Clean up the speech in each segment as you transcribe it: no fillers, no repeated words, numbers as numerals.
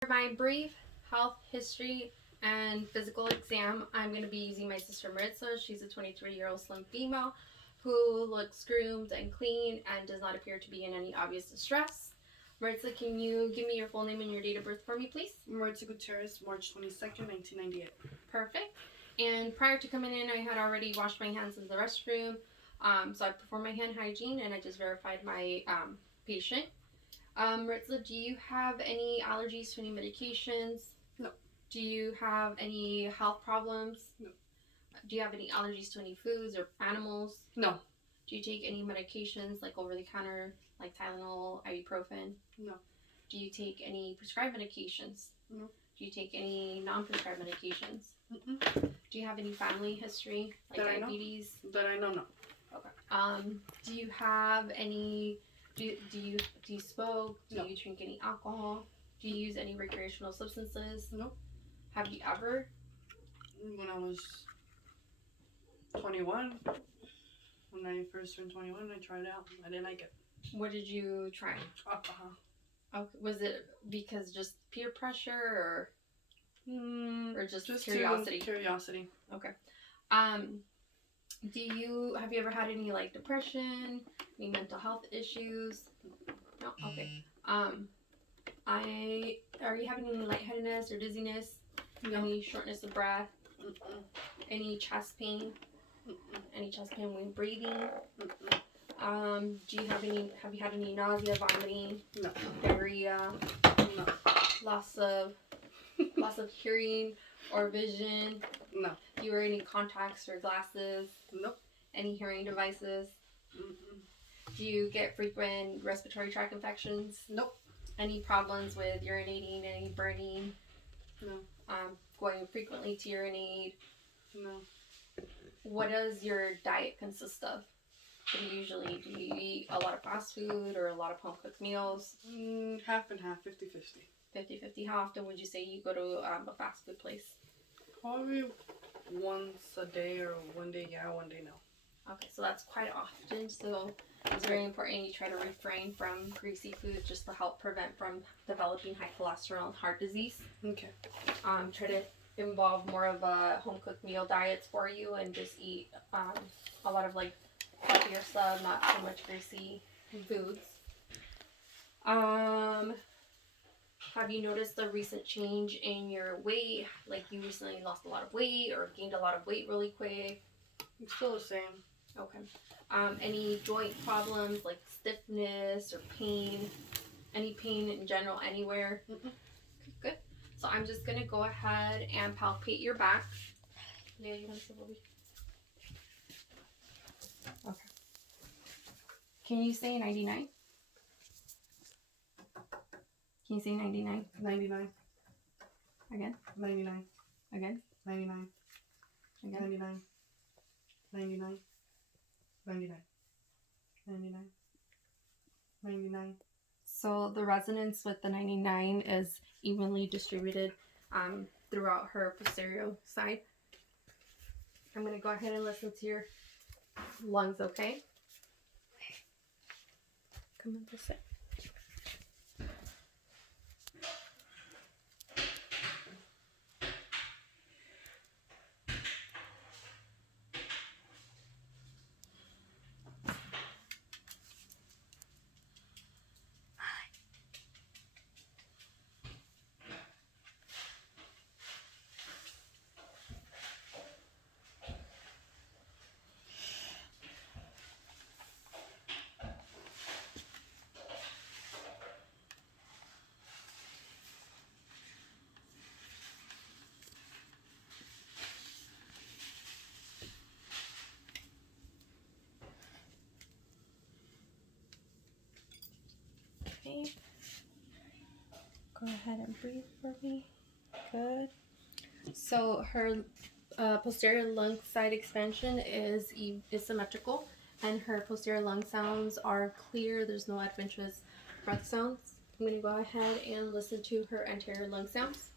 For my brief health history and physical exam, I'm going to be using my sister Maritza. She's a 23-year-old slim female who looks groomed and clean and does not appear to be in any obvious distress. Maritza, can you give me your full name and your date of birth for me, please? Maritza Gutierrez, March 22nd, 1998. Perfect. And prior to coming in, I had already washed my hands in the restroom. So I performed my hand hygiene and I just verified my patient. Maritza, do you have any allergies to any medications? No. Do you have any health problems? No. Do you have any allergies to any foods or animals? No. Do you take any medications like over the counter, like Tylenol, ibuprofen? No. Do you take any prescribed medications? No. Do you take any non-prescribed medications? Mm-mm. Do you have any family history, like That diabetes? That I know, no. Okay. Do you have any? Do you smoke? Do No. you drink any alcohol? Do you use any recreational substances? No. Have you ever? When I was 21, when I first turned 21, I tried it out. I didn't like it. What did you try? Alcohol. Okay. Was it because just peer pressure or just curiosity? Curiosity. Okay. Have you ever had any like depression, any mental health issues? No. Okay. Are you having any lightheadedness or dizziness? No. Any shortness of breath? Mm-mm. Any chest pain? Mm-mm. Any chest pain when breathing? Mm-mm. Have you had any nausea, vomiting, No. diarrhea, No. loss of hearing or vision? No. Do you wear any contacts or glasses? Nope. Any hearing devices? Mm-mm. Do you get frequent respiratory tract infections? Nope. Any problems with urinating, any burning? No. Going frequently to urinate? No. What does your diet consist of? Do you eat a lot of fast food or a lot of home cooked meals? Half and half, 50-50. 50-50. How often would you say you go to a fast food place? Probably once a day or one day yeah, one day no. Okay, so that's quite often. So it's very important you try to refrain from greasy foods just to help prevent from developing high cholesterol and heart disease. Okay. Try to involve more of a home cooked meal diets for you and just eat a lot of like healthier stuff, not so much greasy foods. Have you noticed a recent change in your weight? Like you recently lost a lot of weight or gained a lot of weight really quick? It's still the same. Okay. Any joint problems like stiffness or pain? Any pain in general anywhere? Mm-mm. Good. So I'm just going to go ahead and palpate your back. Leah, you want to say Bobby? Okay. Can you say 99? Can you say 99? 99. Again? 99. Again? 99. Again? 99. 99. 99. 99. 99. So the resonance with the 99 is evenly distributed throughout her posterior side. I'm going to go ahead and listen to your lungs, okay? Come on this side. Okay. Go ahead and breathe for me. Good. So her posterior lung side expansion is symmetrical, and her posterior lung sounds are clear. There's no adventitious breath sounds. I'm going to go ahead and listen to her anterior lung sounds.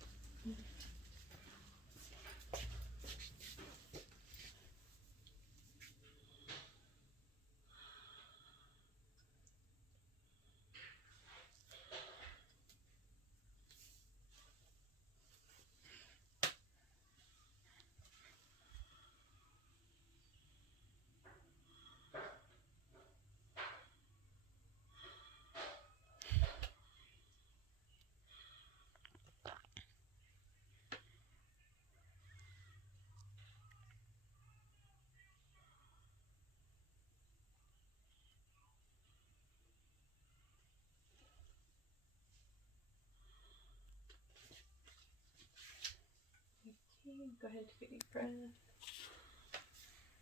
Go ahead and take a deep breath.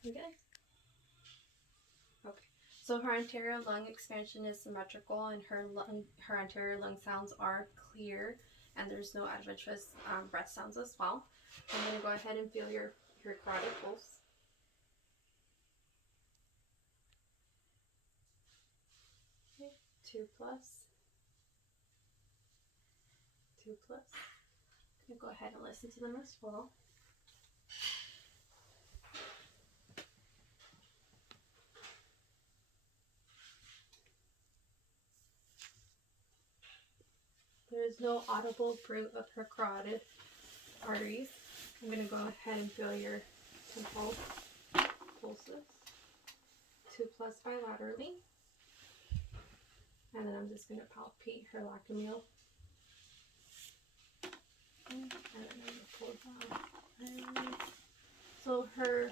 Okay. Okay. So her anterior lung expansion is symmetrical, and her anterior lung sounds are clear, and there's no adventitious breath sounds as well. I'm going to go ahead and feel your carotid pulse. Okay. 2 plus. 2 plus. I'm going to go ahead and listen to them as well. There is no audible fruit of her carotid arteries. I'm going to go ahead and feel your temporal pulses. 2 plus bilaterally. And then I'm just going to palpate her lacrimal. And then I'm going to pull down. So her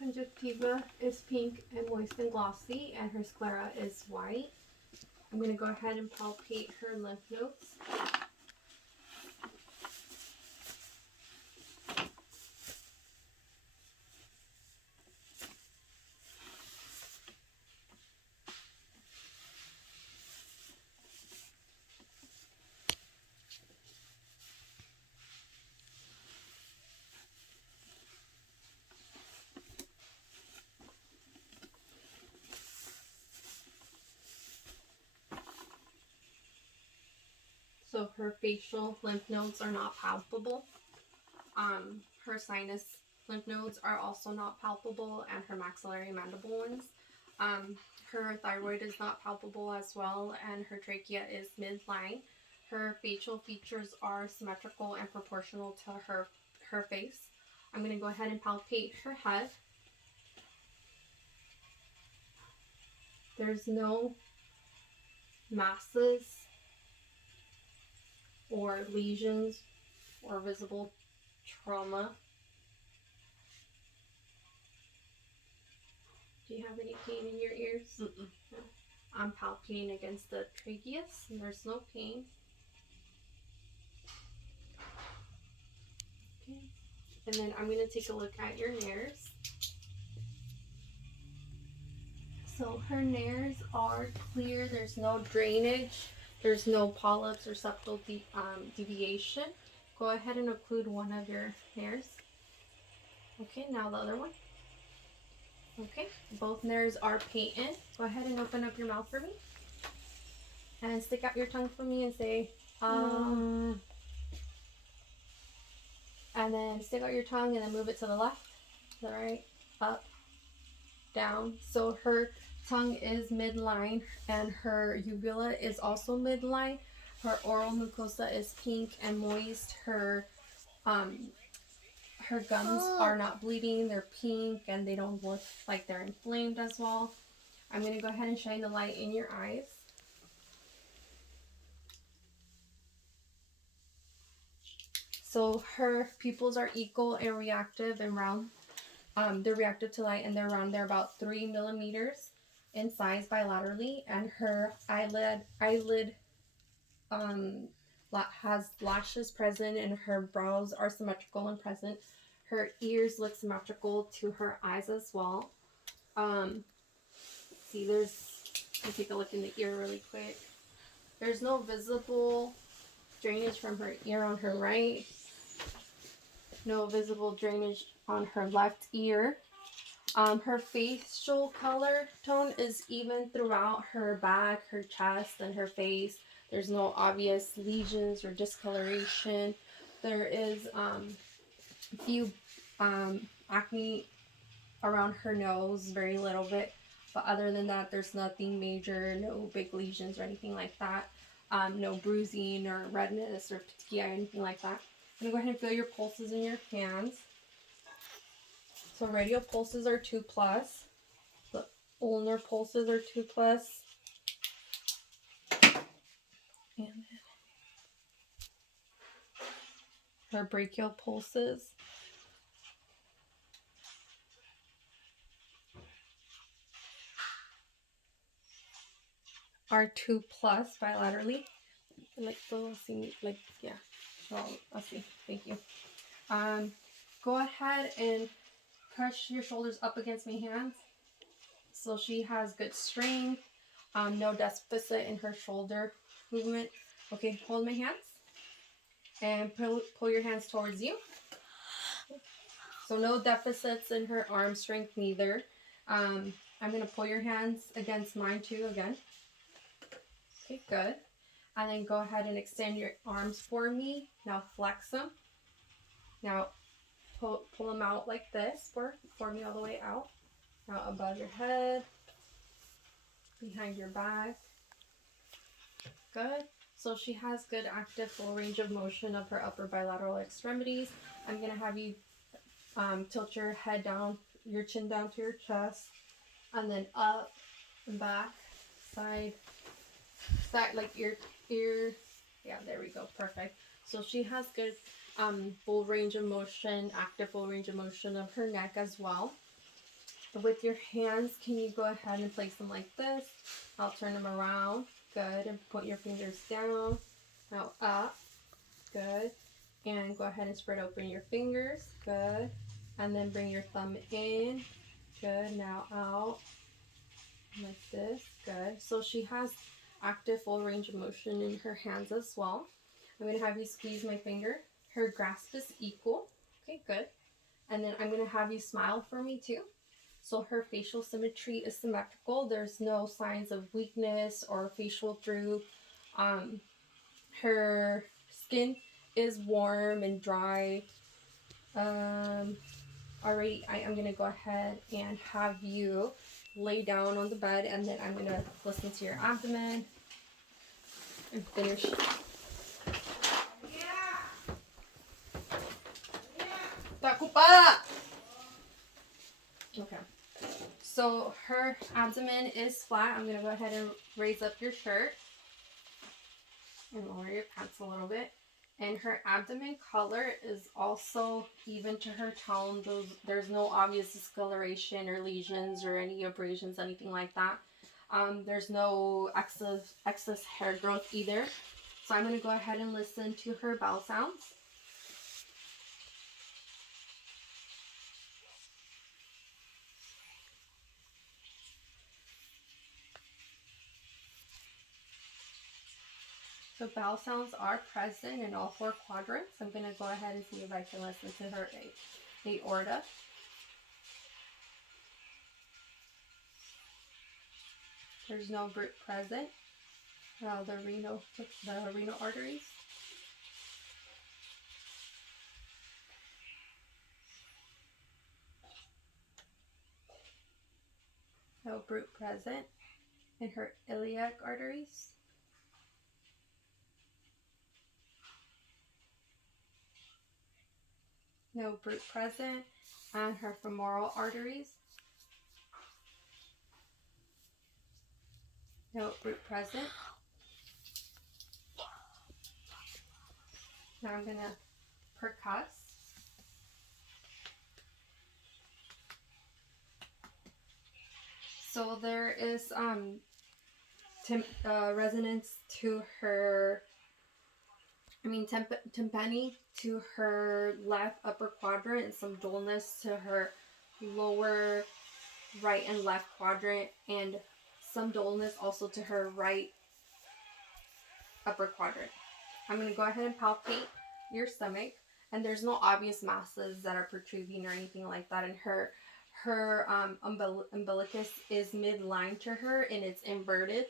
conjunctiva is pink and moist and glossy, and her sclera is white. I'm going to go ahead and palpate her lymph nodes. So her facial lymph nodes are not palpable. Her sinus lymph nodes are also not palpable, and her maxillary mandible ones. Her thyroid is not palpable as well, and her trachea is midline. Her facial features are symmetrical and proportional to her face. I'm going to go ahead and palpate her head. There's no masses or lesions or visible trauma. Do you have any pain in your ears? Mm-mm. No. I'm palpating against the tracheus, and there's no pain. Okay. And then I'm going to take a look at your nares. So her nares are clear. There's no drainage. There's no polyps or septal deviation. Go ahead and occlude one of your nares. Okay, now the other one. Okay, both nares are patent. Go ahead and open up your mouth for me. And stick out your tongue for me and say, And then stick out your tongue and then move it to the left. Is that right? Up, down. So her tongue is midline, and her uvula is also midline. Her oral mucosa is pink and moist. Her gums are not bleeding. They're pink, and they don't look like they're inflamed as well. I'm going to go ahead and shine the light in your eyes. So her pupils are equal and reactive and round. They're reactive to light, and they're round. They're about 3 millimeters in size bilaterally, and her eyelid has lashes present, and her brows are symmetrical and present. Her ears look symmetrical to her eyes as well. See, let me take a look in the ear really quick. There's no visible drainage from her ear on her right. No visible drainage on her left ear. Her facial color tone is even throughout her back, her chest, and her face. There's no obvious lesions or discoloration. There is a few acne around her nose, very little bit. But other than that, there's nothing major, no big lesions or anything like that. No bruising or redness or petechia or anything like that. I'm going to go ahead and feel your pulses in your hands. So radial pulses are 2 plus. The ulnar pulses are 2 plus. And her brachial pulses are 2 plus bilaterally. Like, so see, like, yeah. Well, I'll see. Thank you. go ahead and push your shoulders up against my hands so she has good strength, no deficit in her shoulder movement. Okay, hold my hands and pull your hands towards you. So no deficits in her arm strength neither. I'm going to pull your hands against mine too again. Okay, good. And then go ahead and extend your arms for me. Now flex them. Now pull them out like this for me all the way out. Now above your head, behind your back. Good. So she has good active full range of motion of her upper bilateral extremities. I'm going to have you tilt your head down, your chin down to your chest, and then up and back, side, like ear. Yeah, there we go. Perfect. So she has good full range of motion, active full range of motion of her neck as well. With your hands, can you go ahead and place them like this? I'll turn them around. Good. And put your fingers down. Now up. Good. And go ahead and spread open your fingers. Good. And then bring your thumb in. Good. Now out. Like this. Good. So she has active full range of motion in her hands as well. I'm going to have you squeeze my finger. Her grasp is equal. Okay, good. And then I'm going to have you smile for me too. So her facial symmetry is symmetrical. There's no signs of weakness or facial droop. Her skin is warm and dry. Alright, I'm going to go ahead and have you lay down on the bed, and then I'm going to listen to your abdomen and finish. Está ocupada! Okay. So her abdomen is flat. I'm going to go ahead and raise up your shirt and lower your pants a little bit. And her abdomen color is also even to her tone. There's no obvious discoloration or lesions or any abrasions, anything like that. There's no excess hair growth either. So I'm going to go ahead and listen to her bowel sounds. So bowel sounds are present in all 4 quadrants. I'm going to go ahead and see if I can listen to her aorta. There's no root present. The renal arteries. No root present in her iliac arteries. No root present on her femoral arteries. No root present. Now I'm going to percuss. So there is resonance to her, tympani to her left upper quadrant, and some dullness to her lower right and left quadrant, and some dullness also to her right upper quadrant. I'm going to go ahead and palpate your stomach, and there's no obvious masses that are protruding or anything like that. And her umbilicus is midline to her, and it's inverted.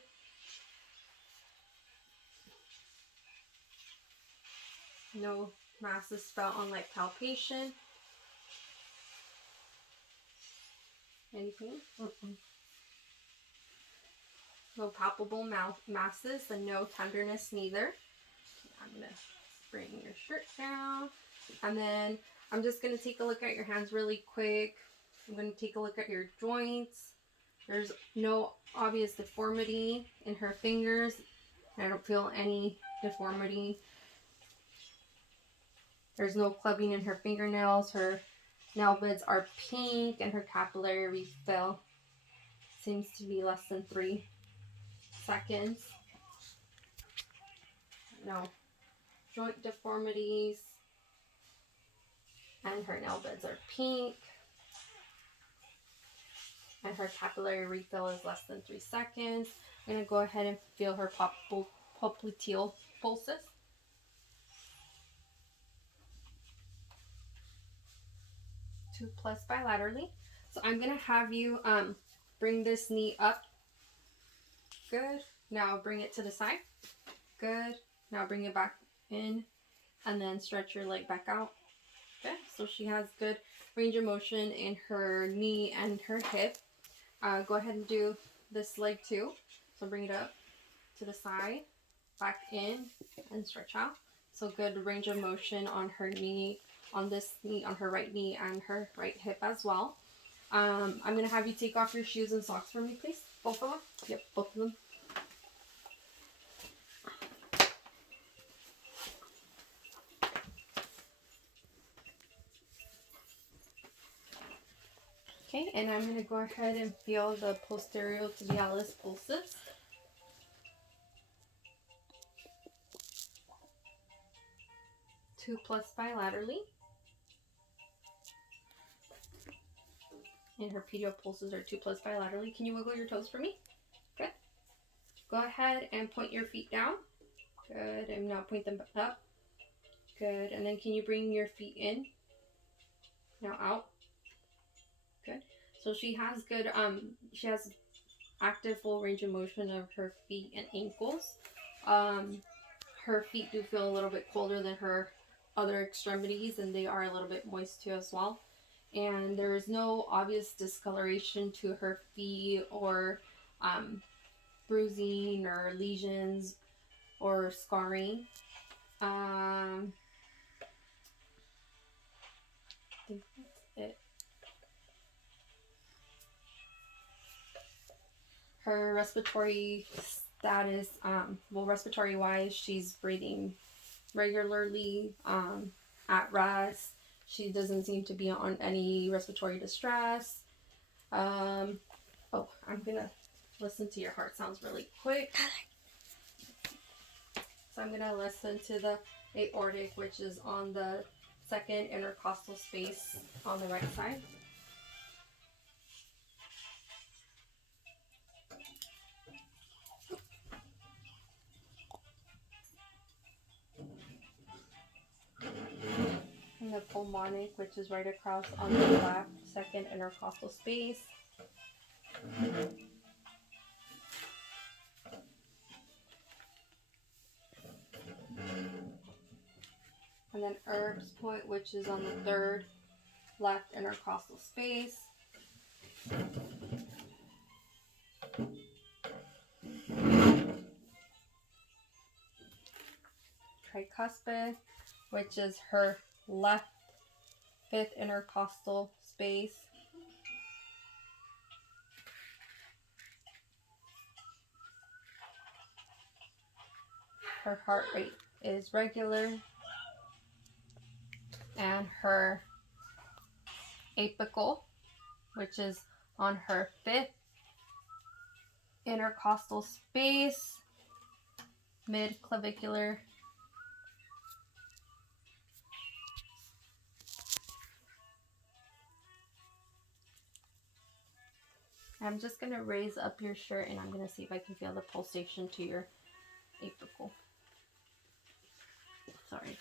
No masses felt on like palpation. Anything? No palpable masses, and no tenderness neither. I'm going to bring your shirt down. And then I'm just going to take a look at your hands really quick. I'm going to take a look at your joints. There's no obvious deformity in her fingers. I don't feel any deformity. There's no clubbing in her fingernails. Her nail beds are pink, and her capillary refill seems to be less than 3 seconds. No joint deformities. And her nail beds are pink. And her capillary refill is less than 3 seconds. I'm going to go ahead and feel her popliteal pulses. 2 plus bilaterally. So I'm going to have you bring this knee up. Good. Now bring it to the side. Good. Now bring it back in and then stretch your leg back out. Okay. So she has good range of motion in her knee and her hip. Go ahead and do this leg too. So bring it up to the side, back in, and stretch out. So good range of motion on her knee, on this knee, on her right knee and her right hip as well. I'm going to have you take off your shoes and socks for me, please. Both of them? Yep, both of them. Okay, and I'm going to go ahead and feel the posterior tibialis pulses. Two plus bilaterally. And her pedial pulses are 2 plus bilaterally. Can you wiggle your toes for me? Good. Go ahead and point your feet down. Good. And now point them up. Good. And then can you bring your feet in? Now out. Good. So she has good, she has active full range of motion of her feet and ankles. Her feet do feel a little bit colder than her other extremities, and they are a little bit moist too as well. And there is no obvious discoloration to her feet or bruising or lesions or scarring. I think that's it. Her respiratory status, well, respiratory wise, she's breathing regularly, at rest. She doesn't seem to be on any respiratory distress. Oh, I'm gonna listen to your heart sounds really quick. So I'm gonna listen to the aortic, which is on the second intercostal space on the right side. And the pulmonic, which is right across on the left second intercostal space. And then Erb's point, which is on the third left intercostal space. Tricuspid, which is her left fifth intercostal space. Her heart rate is regular. And her apical, which is on her fifth intercostal space, mid-clavicular. I'm just going to raise up your shirt and I'm going to see if I can feel the pulsation to your apical. Sorry.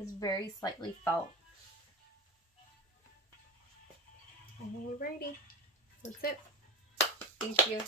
It's very slightly felt. And we're ready. That's it. Thank you.